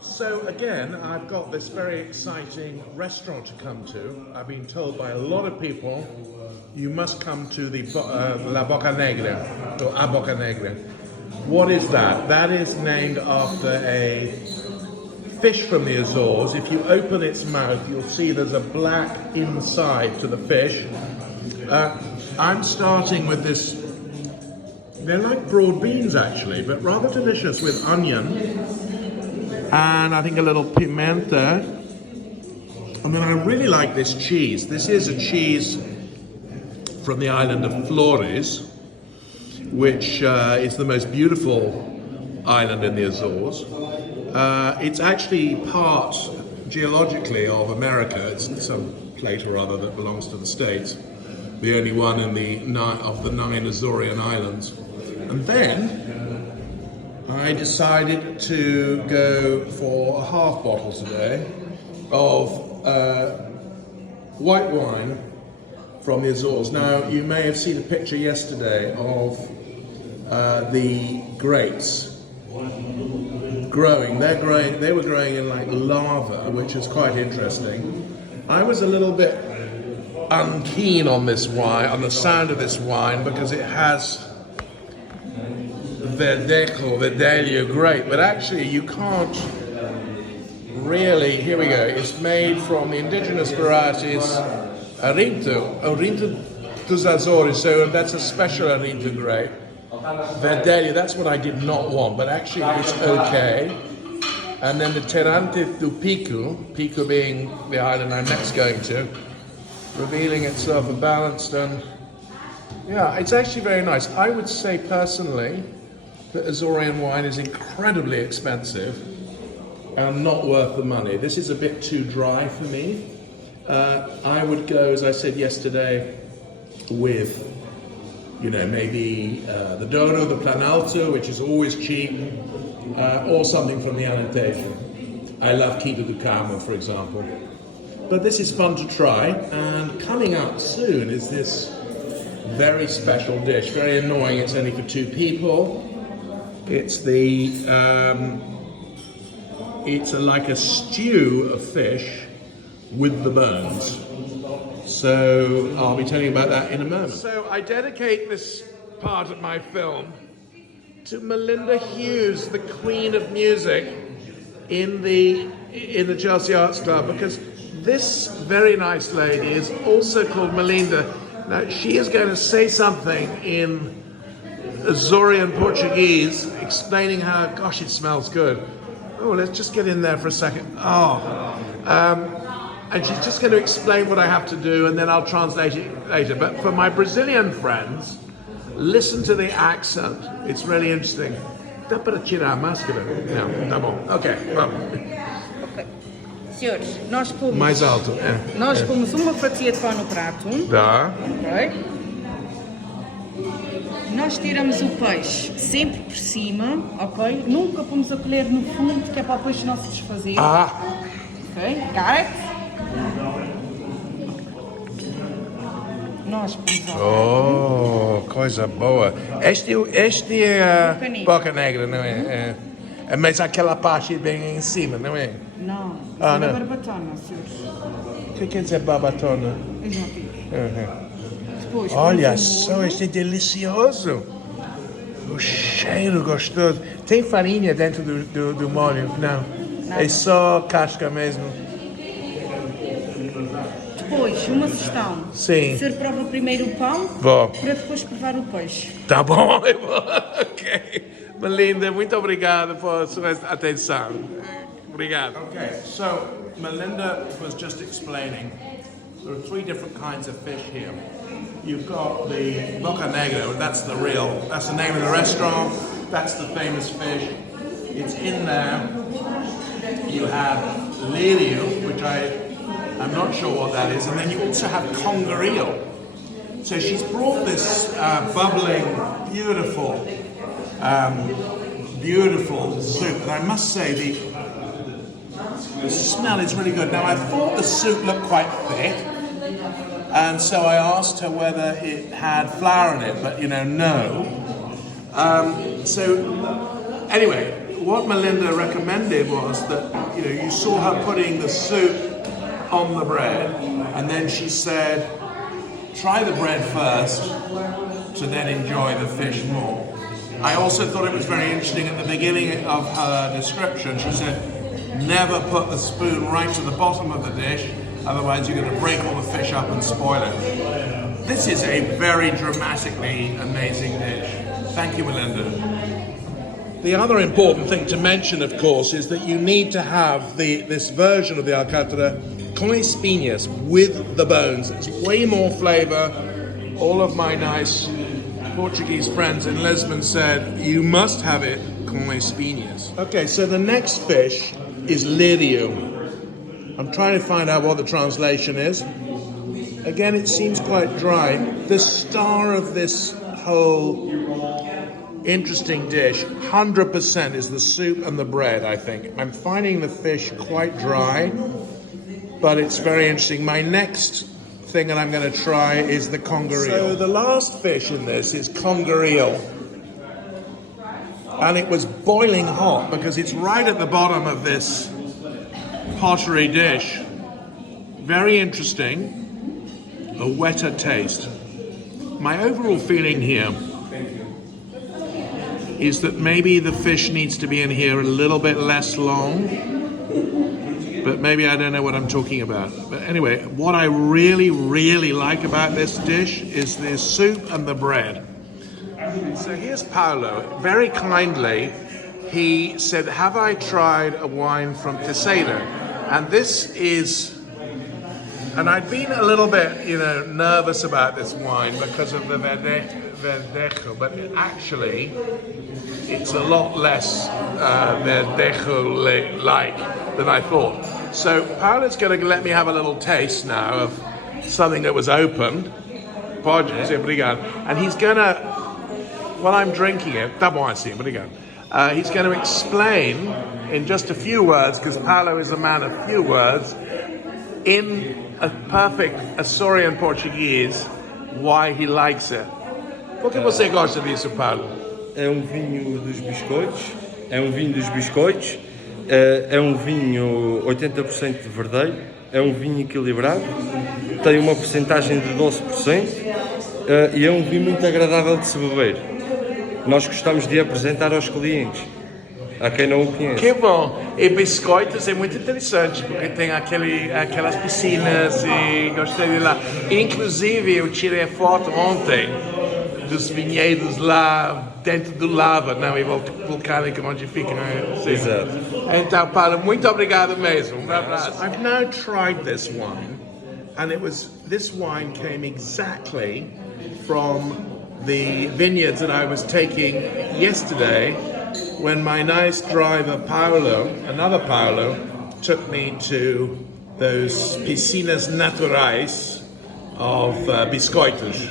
So again, I've got this very exciting restaurant to come to. I've been told by a lot of people, you must come to the La Boca Negra, or A Boca Negra. What is that? That is named after a fish from the Azores. If you open its mouth, you'll see there's a black inside to the fish. I'm starting with this. They're like broad beans actually, but rather delicious with onion. And I think a little pimenta. And then I really like this cheese. This is a cheese from the island of Flores, which is the most beautiful island in the Azores. It's actually part, geologically, of America. It's some plate or other that belongs to the States. The only one in of the 9 Azorean islands. And then I decided to go for a half bottle today of white wine from the Azores. Now, you may have seen a picture yesterday of the grapes growing. They were growing in like lava, which is quite interesting. I was a little bit unkeen on this wine, on the sound of this wine, because it has Verdelho grape, but actually you can't really, here we go, it's made from the indigenous varieties Arinto dos Azores, so that's a special Arinto grape. Verdelho, that's what I did not want, but actually it's okay. And then the Terrante do Pico, Pico being the island I'm next going to, revealing itself a balanced and, yeah, it's actually very nice. I would say personally, the Azorean wine is incredibly expensive and not worth the money. This is a bit too dry for me. I would go, as I said yesterday, with, you know, maybe the Douro, the Planalto, which is always cheap, or something from the Alentejo. I love Quinta do Carmo, for example. But this is fun to try, and coming up soon is this very special dish. Very annoying, it's only for 2 people. It's like a stew of fish with the bones. So I'll be telling you about that in a moment. So I dedicate this part of my film to Melinda Hughes, the Queen of Music in the Chelsea Arts Club, because this very nice lady is also called Melinda. Now she is going to say something in Azorean Portuguese, explaining how, gosh, it smells good. Oh, let's just get in there for a second. And she's just going to explain what I have to do, and then I'll translate it later. But for my Brazilian friends, listen to the accent. It's really interesting. Dá para tirar a máscara? Não, tá bom. Ok, vamos. Ok. Senhores, nós pomos... Mais alto. Nós pomos uma fatia de pão no prato. Dá. Ok. Nós tiramos o peixe sempre por cima, ok? Nunca pomos a colher no fundo, que é para o peixe não se desfazer. Ok? Got it? Nós pomos Oh, coisa boa. Este é a Boca Negra, não é? Mas aquela parte bem em cima, não é? Não, não. É barbatona, senhores. O que quer dizer barbatona? Eu já fiz. Depois, Olha só, este é delicioso. O cheiro gostoso. Tem farinha dentro do molho? Não. Nada. É só casca mesmo. Depois, uma sugestão. Sim. Ser prova primeiro o pão, Vou. para depois provar o peixe. Tá bom, eu vou. Ok. Melinda, muito obrigado por sua atenção. Obrigado. Okay, so Melinda was just explaining there are 3 different kinds of fish here. You've got the Boca Negra, that's the name of the restaurant, that's the famous fish. It's in there. You have lirio, which I'm not sure what that is, and then you also have congerio. So she's brought this bubbling, beautiful soup, and I must say the smell is really good. Now I thought the soup looked quite thick, and so I asked her whether it had flour in it, but no. So anyway, what Melinda recommended was that, you know, you saw her putting the soup on the bread, and then she said, try the bread first to then enjoy the fish more. I also thought it was very interesting at the beginning of her description, she said, never put the spoon right to the bottom of the dish, otherwise you're going to break all the fish up and spoil it. This is a very dramatically amazing dish. Thank you, Melinda. The other important thing to mention, of course, is that you need to have this version of the Alcatra con espinas, with the bones. It's way more flavor. All of my nice Portuguese friends in Lisbon said, you must have it con espinas. Okay, so the next fish is lírio. I'm trying to find out what the translation is. Again, it seems quite dry. The star of this whole interesting dish, 100% is the soup and the bread, I think. I'm finding the fish quite dry, but it's very interesting. My next thing that I'm going to try is the conger eel. So the last fish in this is conger eel. And it was boiling hot because it's right at the bottom of this pottery dish. Very interesting. A wetter taste. My overall feeling here is that maybe the fish needs to be in here a little bit less long. But maybe I don't know what I'm talking about. But anyway, what I really, really like about this dish is the soup and the bread. So here's Paolo. Very kindly, he said, have I tried a wine from Terceira? And this is, and I'd been a little bit, nervous about this wine because of the verdejo, but actually, it's a lot less verdejo-like than I thought. So Paolo's going to let me have a little taste now of something that was opened. And he's going to, while I'm drinking it, he's going to explain in just a few words, because Paolo is a man of few words, in a perfect Azorean Portuguese, why he likes it. Por que você gosta disso, Paulo? É vinho dos biscoitos. É vinho 80% de verdelho. É vinho equilibrado. Tem uma porcentagem de 12%. E é vinho muito agradável de se beber. Nós gostamos de apresentar aos clientes, a quem não o conhece. Que bom! E biscoitos é muito interessante, porque tem aquelas piscinas e gostei de lá. Inclusive, eu tirei foto ontem dos vinhedos lá dentro do lava, vulcânico, onde fica. Exato. Então, Paulo, muito obrigado mesmo. Um abraço. I've now tried this wine, and this wine came exactly from the vineyards that I was taking yesterday when my nice driver Paolo, another Paolo, took me to those piscinas naturais of Biscoitos.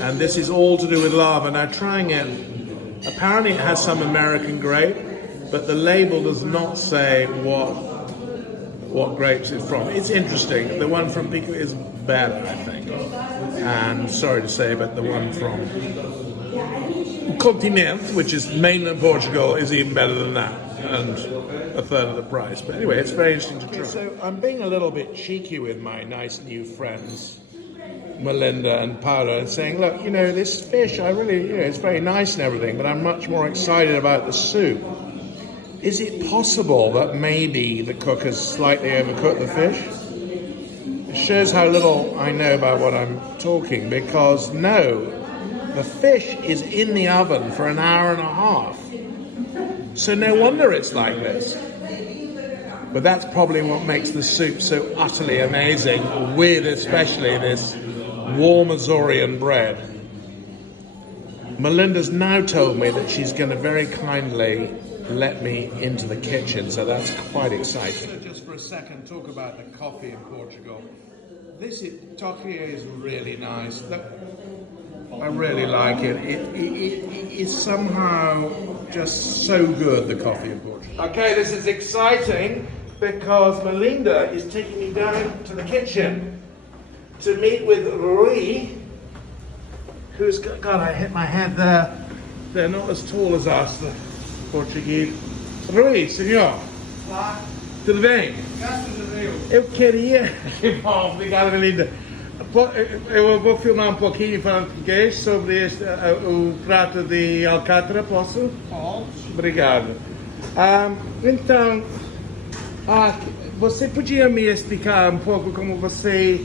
And this is all to do with lava. Now trying it, apparently it has some American grape, but the label does not say what grapes it's from. It's interesting. The one from Pico is better, I think. And sorry to say, but the one from Continent, which is mainland Portugal, is even better than that, and a third of the price. But anyway, it's very interesting to try. So I'm being a little bit cheeky with my nice new friends, Melinda and Paolo, and saying, look, this fish, I really, it's very nice and everything, but I'm much more excited about the soup. Is it possible that maybe the cook has slightly overcooked the fish? It shows how little I know about what I'm talking, because no, the fish is in the oven for an hour and a half. So no wonder it's like this. But that's probably what makes the soup so utterly amazing, with especially this warm Azorean bread. Melinda's now told me that she's going to very kindly let me into the kitchen, so that's quite exciting. So just for a second, talk about the coffee in Portugal. Tokia is really nice. I really like it. It is somehow just so good, the coffee in Portugal. Okay, this is exciting because Melinda is taking me down to the kitchen to meet with Rui, who's God, I hit my head there. They're not as tall as us, the Portuguese. Rui, senhor. Olá, Tudo bem? graças a Deus. Eu queria. Que bom, obrigado, minha linda. Eu vou filmar um pouquinho em português sobre o prato de Alcatra, posso? Pode. Obrigado. Então, você podia me explicar um pouco como você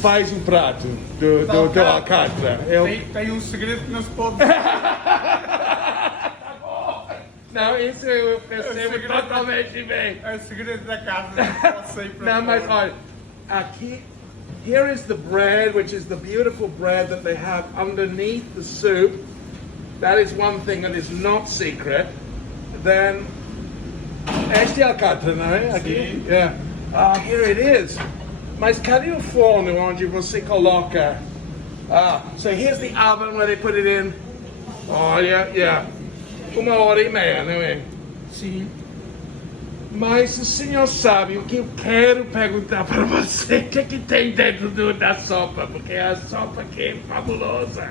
faz o prato do Alcatra? Tem um segredo que não se pode dizer. Não, isso eu percebo segredo totalmente bem. É o segredo da casa, não posso sair para Não, mas fora. olha, aqui, here is the bread, which is the beautiful bread that they have underneath the soup. That is one thing that is not secret. Then, este Alcatra, não é? Aqui? Sim. Yeah. Here it is. Mas cadê o forno onde você coloca? So here's the oven where they put it in. Olha, yeah. 1h30, não é? Sim. Mas o senhor sabe o que eu quero perguntar para você? O que tem dentro da sopa? Porque a sopa aqui é fabulosa.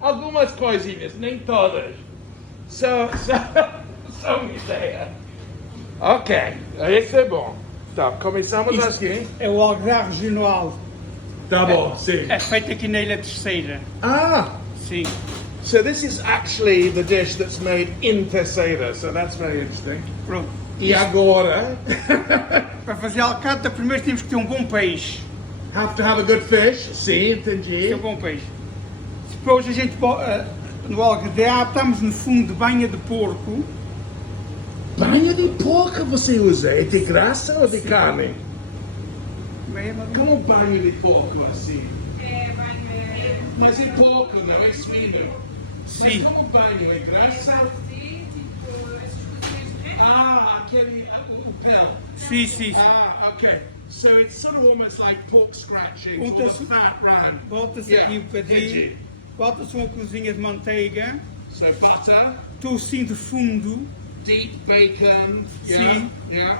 Algumas coisinhas, nem todas. Só uma ideia. Ok, isso é bom. Tá, começamos assim. É o algarve regional. Tá bom, sim. É feito aqui na Ilha Terceira. Sim. So this is actually the dish that's made in Terceira, so that's very interesting. Pronto. E agora, Para fazer alcatra, primeiro temos que ter um bom peixe. have to have a good fish. Sim, entendi. Ter um bom peixe. Depois a gente, no algarve, estamos no fundo de banha de porco. Banha de porco você usa? É de graça ou de carne? Como banho de porco assim? Mas é porco, não é suíno. Sim. Mas como banho? É graça? Aquele, o pele. Sim. Okay. So it's sort of almost like pork scratching for the Bota-se fat run. Bota-se aqui um bocadinho. entendi. Bota-se uma cozinha de manteiga. So butter, Toucinho de fundo. deep bacon, Sim. yeah.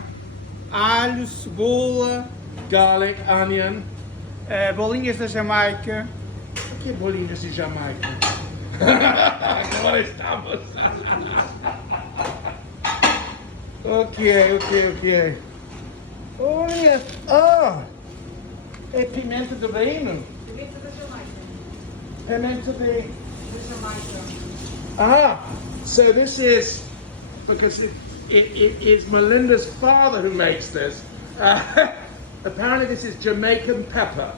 Alho, cebola. Garlic, onion. Bolinhas da Jamaica. Que bolinhas de Jamaica. Agora estamos. Ok. Olha, é pimenta do reino. Pimenta da Jamaica. Pimenta de... Da Jamaica. So this is, because it's Melinda's father who makes this. Apparently this is Jamaican pepper.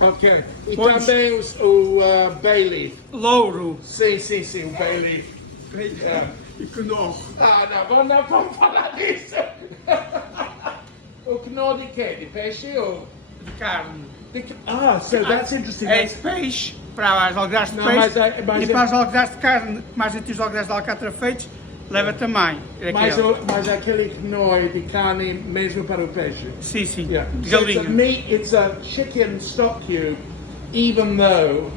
Ok. E Pois. também o bay leaf. Louro. Sim, o bay leaf. Yeah. E quinoa. Não vamos falar disso. O quinoa de quê? De peixe ou... De carne. So that's interesting. É de peixe. Para as algarves de Não, peixe. mas E para as algarves de carne, mais a os algarves de alcatra feitos, leva também. Mas aquele quinoa é de carne mesmo para o peixe. Sim. Yeah. De So it's a galinha. meat, it's a chicken stock cube, even though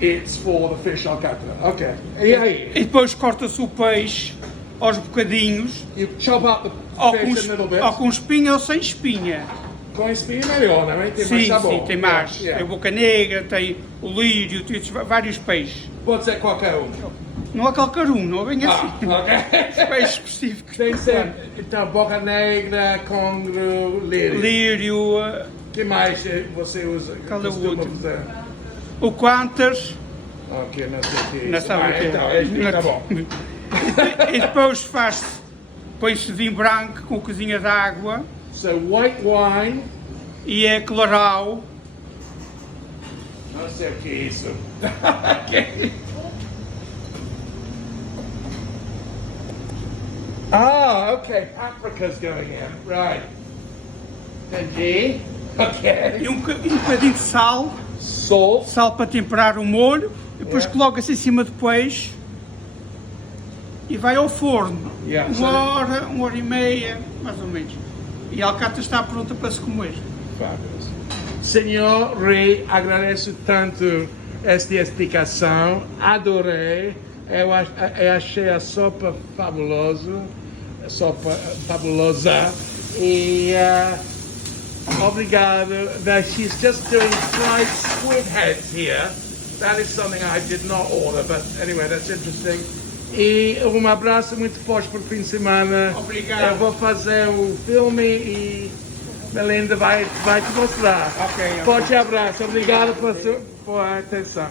it's for the fish alcatra. Okay. E aí? E depois corta-se o peixe aos bocadinhos, You chop up ou the com, fish in little bits. ou com espinha ou sem espinha. Com espinha melhor, não é? Tem mais Sim, sabor. tem mais. Yeah. Tem boca negra, tem o lírio, tem vários peixes. Pode ser qualquer um. Não há qualquer um, não é bem assim. Ok. Peixes específicos. Tem que ser, então, boca negra, congro, lírio. Lírio, Que mais você usa? Qual é o costuma outro? usar? o quantas. Ok, não sei o que é Não isso. sabe o que é. Então, este tá bom. E depois faz-se, põe-se vinho branco com cozinha de água So, white wine. e é colorau. Não sei o que é isso. Ok. Okay. Paprika's going in. Right. Entendi. Ok. E um bocadinho de sal. Salt. Sal para temperar o molho. E depois coloca-se em cima do peixe. E vai ao forno. Yeah, Uma hora e meia, mais ou menos. E a alcatra está pronta para se comer. Fabulous. Senhor Rei, agradeço tanto esta explicação. Adorei. Eu achei a sopa fabulosa. E obrigado. That she's just doing fried squid heads here. That is something I did not order, but anyway, that's interesting. E um abraço muito forte para o fim de semana. Obrigado. Eu vou fazer o filme e Melinda vai te mostrar. Ok. Forte abraço. Obrigado por a atenção.